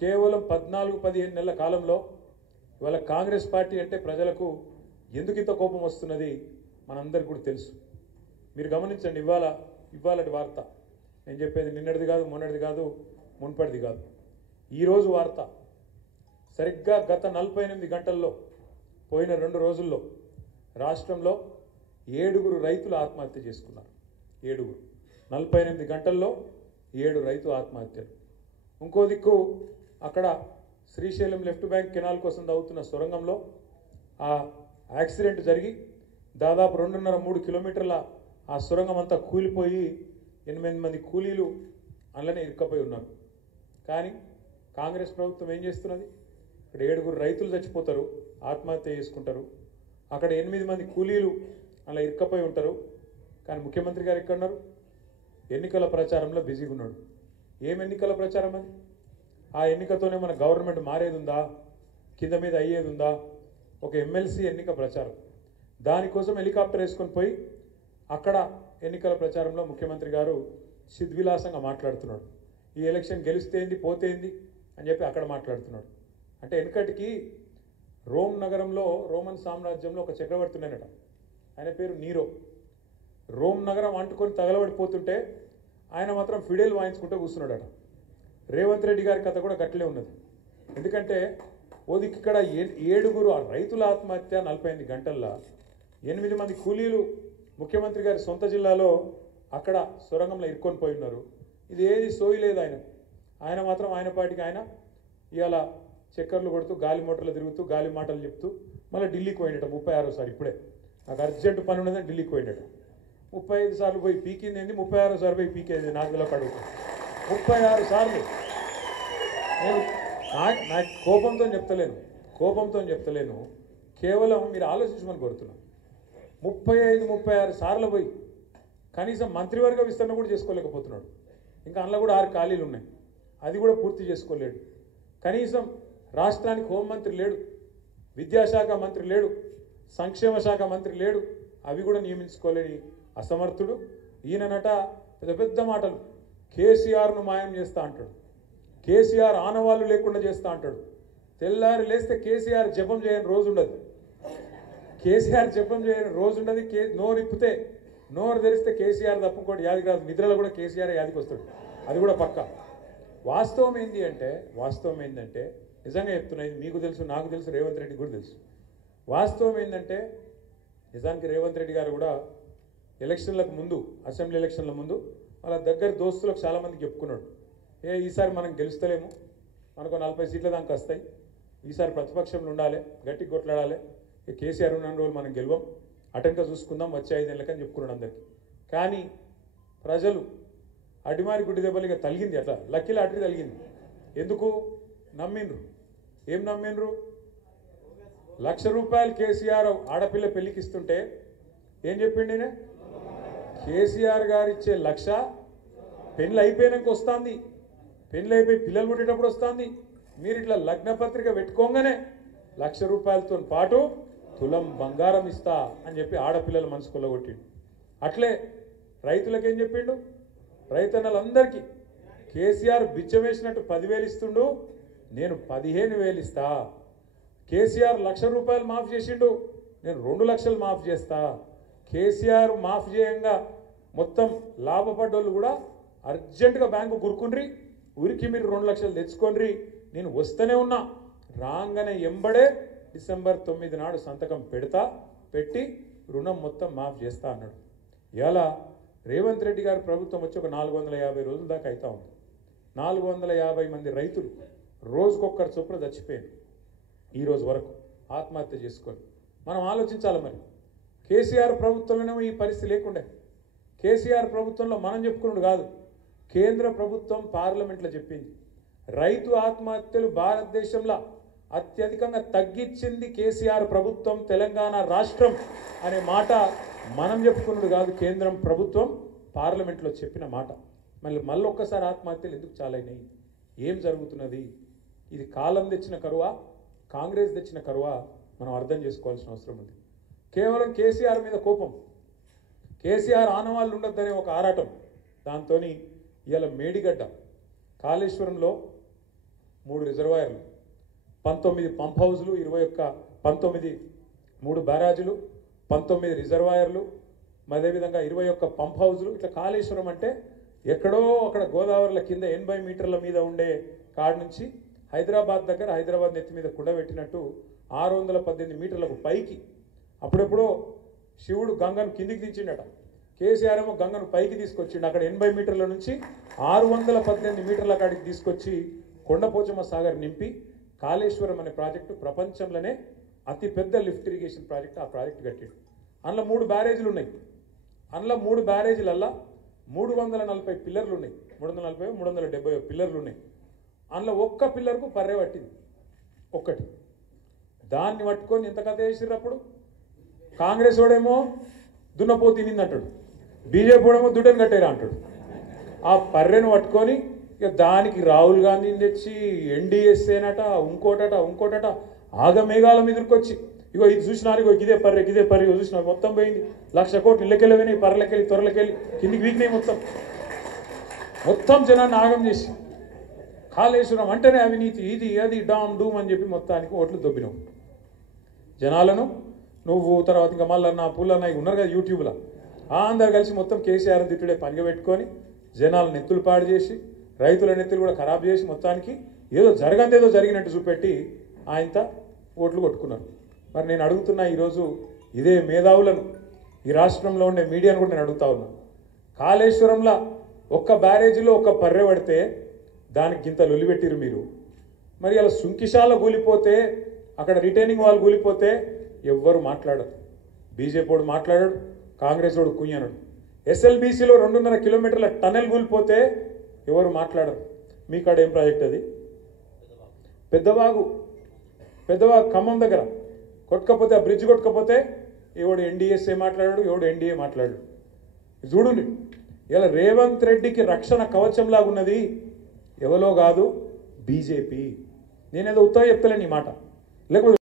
కేవలం 14-15 నెలల కాలంలో ఇవాళ కాంగ్రెస్ పార్టీ అంటే ప్రజలకు ఎందుకు ఇంత కోపం వస్తున్నది మనందరికీ కూడా తెలుసు. మీరు గమనించండి, ఇవాళటి వార్త నేను చెప్పేది నిన్నటిది కాదు, మొన్నటిది కాదు, మున్పటిది కాదు. ఈరోజు వార్త సరిగ్గా గత 48 గంటల్లో పోయిన 2 రోజుల్లో రాష్ట్రంలో 7 రైతులు ఆత్మహత్య చేసుకున్నారు. 48 గంటల్లో 7 రైతు ఆత్మహత్యలు. ఇంకో దిక్కు అక్కడ శ్రీశైలం లెఫ్ట్ బ్యాంక్ కెనాల్ కోసం తవ్వుతున్న సొరంగంలో ఆ యాక్సిడెంట్ జరిగి దాదాపు 2.5-3 కిలోమీటర్ల ఆ సొరంగం అంతా కూలిపోయి 8 మంది కూలీలు అందులోనే ఇరుక్కపోయి ఉన్నారు. కానీ కాంగ్రెస్ ప్రభుత్వం ఏం చేస్తున్నది? ఇక్కడ 7 రైతులు చచ్చిపోతారు, ఆత్మహత్య చేసుకుంటారు, అక్కడ 8 మంది కూలీలు అలా ఇరుక్కపోయి ఉంటారు. కానీ ముఖ్యమంత్రి గారు ఎక్కడున్నారు? ఎన్నికల ప్రచారంలో బిజీగా ఉన్నాడు. ఏం ఎన్నికల ప్రచారం అది? ఆ ఎన్నికతోనే మన గవర్నమెంట్ మారేది ఉందా? కింద మీద అయ్యేది ఉందా? ఒక ఎమ్మెల్సీ ఎన్నిక ప్రచారం. దానికోసం హెలికాప్టర్ వేసుకొని పోయి అక్కడ ఎన్నికల ప్రచారంలో ముఖ్యమంత్రి గారు సిద్విలాసంగా మాట్లాడుతున్నాడు. ఈ ఎలక్షన్ గెలిస్తేంది పోతేంది అని చెప్పి అక్కడ మాట్లాడుతున్నాడు. అంటే వెనకటికి రోమ్ నగరంలో, రోమన్ సామ్రాజ్యంలో ఒక చక్రవర్తి ఉన్నాడట. ఆయన పేరు నీరో. రోమ్ నగరం అంటుకొని తగలబడిపోతుంటే ఆయన మాత్రం ఫిడేల్ వాయించుకుంటూ కూర్చున్నాడట. రేవంత్ రెడ్డి గారి కథ కూడా గట్లే ఉన్నది. ఎందుకంటే ఓదికి ఇక్కడ 7 రైతుల ఆత్మహత్య 48 గంటల్లో, 8 మంది కూలీలు ముఖ్యమంత్రి గారి సొంత జిల్లాలో అక్కడ సొరంగంలో ఇరుక్కొని పోయి ఉన్నారు. ఇది ఏది సోయలేదు ఆయన మాత్రం ఆయన పాటికి ఆయన ఇవాళ చక్కర్లు కొడుతూ గాలి మోటార్లు తిరుగుతూ గాలి మాటలు చెప్తూ మళ్ళీ ఢిల్లీకి పోయినట 36సారి. ఇప్పుడే నాకు అర్జెంటు పని ఉన్నదని ఢిల్లీకి పోయినట. 35 సార్లు పోయి పీకింది, 36 సార్లు పోయి పీకేది. నాకు ఇలా కడుగుతా 36 సార్లు. నేను నాకు కోపంతో చెప్తలేను, కేవలం మీరు ఆలోచించమని కోరుతున్నాను. 35-36 సార్లు పోయి కనీసం మంత్రివర్గ విస్తరణ కూడా చేసుకోలేకపోతున్నాడు. ఇంకా అందులో కూడా 6 ఖాళీలు ఉన్నాయి, అది కూడా పూర్తి చేసుకోలేడు. కనీసం రాష్ట్రానికి హోంమంత్రి లేడు, విద్యాశాఖ మంత్రి లేడు, సంక్షేమ శాఖ మంత్రి లేడు, అవి కూడా నియమించుకోలేని అసమర్థుడు. ఈయననట పెద్ద పెద్ద మాటలు, కేసీఆర్ను మాయం చేస్తా అంటాడు, కేసీఆర్ ఆనవాళ్ళు లేకుండా చేస్తా అంటాడు. తెల్లారి లేస్తే కేసీఆర్ జపం చేయని రోజు ఉండదు. నోరు ఇప్పితే, నోరు తెరిస్తే కేసీఆర్ తప్పుకోటి యాదికి రాదు. నిద్రలో కూడా కేసీఆర్ యాదికి వస్తాడు, అది కూడా పక్కా. వాస్తవం ఏంటంటే నిజంగా చెప్తున్నాయి, మీకు తెలుసు, నాకు తెలుసు, రేవంత్ రెడ్డి కూడా తెలుసు. వాస్తవం ఏంటంటే నిజానికి రేవంత్ రెడ్డి గారు కూడా ఎలక్షన్లకు ముందు, అసెంబ్లీ ఎలక్షన్ల ముందు వాళ్ళ దగ్గర దోస్తులకు చాలామందికి చెప్పుకున్నాడు, ఈసారి మనం గెలుస్తలేము, మనకు 40 సీట్ల దాకా వస్తాయి, ఈసారి ప్రతిపక్షంలో ఉండాలి, గట్టిగా కొట్లాడాలి, కేసీఆర్ ఉన్న రోజులు మనం గెలవం, అటెంక చూసుకుందాం వచ్చే 5 ఏళ్ళకని చెప్పుకున్నాడు అందరికీ. కానీ ప్రజలు అడిమారి గుడ్డి దెబ్బలిగా తలిగింది, అట్లా లక్కీ లాటరీ తలిగింది. ఎందుకు నమ్మిండ్రు? ఏం నమ్మిండ్రు? ₹1,00,000 కేసీఆర్ ఆడపిల్ల పెళ్లికి ఇస్తుంటే ఏం చెప్పిండు ఈయన? కేసీఆర్ గారు ఇచ్చే 1,00,000 పెళ్ళి అయిపోయినాక వస్తుంది, పెళ్ళి అయిపోయి పిల్లలు పుట్టేటప్పుడు వస్తుంది, మీరు ఇట్లా లగ్న పత్రిక పెట్టుకోగానే ₹1,00,000తో పాటు తులం బంగారం ఇస్తా అని చెప్పి ఆడపిల్లల మనసు కొల్లగొట్టిండు. అట్లే రైతులకేం చెప్పిండు? రైతన్నలందరికీ కేసీఆర్ బిచ్చం వేసినట్టు 10,000 ఇస్తుండు, నేను 15,000 ఇస్తా. కేసీఆర్ ₹1,00,000 మాఫ్ చేసిండు, నేను 2 లక్షలు మాఫ్ చేస్తా. కేసీఆర్ మాఫ్ చేయంగా మొత్తం లాభపడ్డోళ్ళు కూడా అర్జెంటుగా బ్యాంకు గురుకుండ్రి, ఊరికి మీరు 2 లక్షలు తెచ్చుకోండి, నేను వస్తూనే ఉన్నా, రాగానే ఎంబడే డిసెంబర్ 9 నాడు సంతకం పెట్టి రుణం మొత్తం మాఫ్ చేస్తా అన్నాడు. ఇలా రేవంత్ రెడ్డి గారి ప్రభుత్వం వచ్చి ఒక 450 రోజుల దాకా అవుతా ఉంది. 450 మంది రైతులు రోజుకొక్కరు చొప్పున చచ్చిపోయారు ఈ రోజు వరకు ఆత్మహత్య చేసుకొని. మనం ఆలోచించాలి, మరి కేసీఆర్ ప్రభుత్వంలోనేమో ఈ పరిస్థితి లేకుండే. కేసీఆర్ ప్రభుత్వంలో మనం చెప్పుకున్నాడు కాదు, కేంద్ర ప్రభుత్వం పార్లమెంట్లో చెప్పింది, రైతు ఆత్మహత్యలు భారతదేశంలో అత్యధికంగా తగ్గించింది కేసీఆర్ ప్రభుత్వం, తెలంగాణ రాష్ట్రం అనే మాట మనం చెప్పుకున్నాడు కాదు, కేంద్రం ప్రభుత్వం పార్లమెంట్లో చెప్పిన మాట. మళ్ళీ ఒక్కసారి ఆత్మహత్యలు ఎందుకు చాలైనాయి? ఏం జరుగుతున్నది? ఇది కాలం తెచ్చిన కరువా, కాంగ్రెస్ తెచ్చిన కరువా? మనం అర్థం చేసుకోవాల్సిన అవసరం ఉంది. కేవలం కేసీఆర్ మీద కోపం, కేసీఆర్ ఆనవాళ్ళు ఉండొద్దనే ఒక ఆరాటం, దాంతో ఇవాళ మేడిగడ్డ కాళేశ్వరంలో 3 రిజర్వాయర్లు, 19 పంప్ హౌజులు, 3 బ్యారాజులు, 19 రిజర్వాయర్లు, అదేవిధంగా 21 పంప్ హౌజులు. ఇట్లా కాళేశ్వరం అంటే ఎక్కడో అక్కడ గోదావరిల కింద 80 మీటర్ల మీద ఉండే కాడ నుంచి హైదరాబాద్ దగ్గర హైదరాబాద్ నెత్తి మీద కుండబెట్టినట్టు 618 మీటర్లకు పైకి అప్పుడెప్పుడో శివుడు గంగను కిందికి దించిండట. కేసీఆర్ ఏమో గంగను పైకి తీసుకొచ్చిండు. అక్కడ 80 మీటర్ల నుంచి 618 మీటర్ల కాడికి తీసుకొచ్చి కొండపోచమ్మ సాగర్ నింపి కాళేశ్వరం అనే ప్రాజెక్టు ప్రపంచంలోనే అతిపెద్ద లిఫ్ట్ ఇరిగేషన్ ప్రాజెక్ట్. ఆ ప్రాజెక్టు కట్టిండు. అందులో 3 బ్యారేజీలు ఉన్నాయి. అందులో 3 బ్యారేజీలల్లా 340 పిల్లర్లు ఉన్నాయి. 340 370 పిల్లర్లు ఉన్నాయి. అందులో ఒక్క పిల్లర్కు పర్రె పట్టింది, ఒక్కటి. దాన్ని పట్టుకొని ఎంత కథ చేసిర్రు అప్పుడు. కాంగ్రెస్ వాడేమో దున్నపో తినింది అంటాడు, బీజేపీ వాడేమో దుడ్డని కట్టేరా అంటాడు. ఆ పర్రెను పట్టుకొని ఇక దానికి రాహుల్ గాంధీని తెచ్చి ఎన్డీఎస్ఏనట, ఇంకోటట ఆగమేఘాల మీదకి ఇగో ఇది చూసినారు, ఇగో ఇదే పర్రె చూసినారు, మొత్తం పోయింది. 1,00,000 కోట్లు ఇళ్ళకెళ్ళవినాయి, పర్రెలకెళ్ళి త్వరలకెళ్ళి కిందికి వీకినాయి. మొత్తం జనాన్ని ఆగం చేసి కాళేశ్వరం అంటేనే అవినీతి, ఇది అది డామ్ డూమ్ అని చెప్పి మొత్తానికి ఓట్లు దొబ్బినావు జనాలను. నువ్వు తర్వాత ఇంకా మళ్ళీ పుల్లన్న ఉన్నారు కదా యూట్యూబ్లో, అందరు కలిసి మొత్తం కేసీఆర్ తిట్టుడే పనిగా పెట్టుకొని జనాల నెత్తులు పాడు చేసి రైతుల నెత్తులు కూడా ఖరాబ్ చేసి మొత్తానికి ఏదో జరిగినట్టు చూపెట్టి ఆయనతో ఓట్లు కొట్టుకున్నారు. మరి నేను అడుగుతున్నా ఈరోజు ఇదే మేధావులను, ఈ రాష్ట్రంలో ఉండే మీడియాను కూడా నేను అడుగుతా ఉన్నా. కాళేశ్వరంలో ఒక్క బ్యారేజీలో ఒక్క పర్రె పడితే దానికి ఇంత లొలిపెట్టిరు మీరు. మరి అలా సుంకిశాల కూలిపోతే, అక్కడ రిటైనింగ్ వాళ్ళు కూలిపోతే ఎవ్వరు మాట్లాడరు. బీజేపీ వాడు మాట్లాడాడు, కాంగ్రెస్ వాడు కుయ్యనడు. ఎస్ఎల్బీసీలో 2.5 కిలోమీటర్ల టనెల్ కూలిపోతే ఎవరు మాట్లాడరు. మీ కాడ ఏం ప్రాజెక్ట్ అది? పెద్దవాగు ఖమ్మం దగ్గర కొట్టకపోతే, ఆ బ్రిడ్జ్ కొట్టకపోతే ఎవడు ఎన్డీఎస్ఏ మాట్లాడాడు, ఎవడు ఎన్డీఏ మాట్లాడాడు. చూడండి, ఇలా రేవంత్ రెడ్డికి రక్షణ కవచంలాగా ఉన్నది ఎవరో కాదు, బీజేపీ. నేనేదో ఉత్తగా చెప్తలేను ఈ మాట, లేకపోతే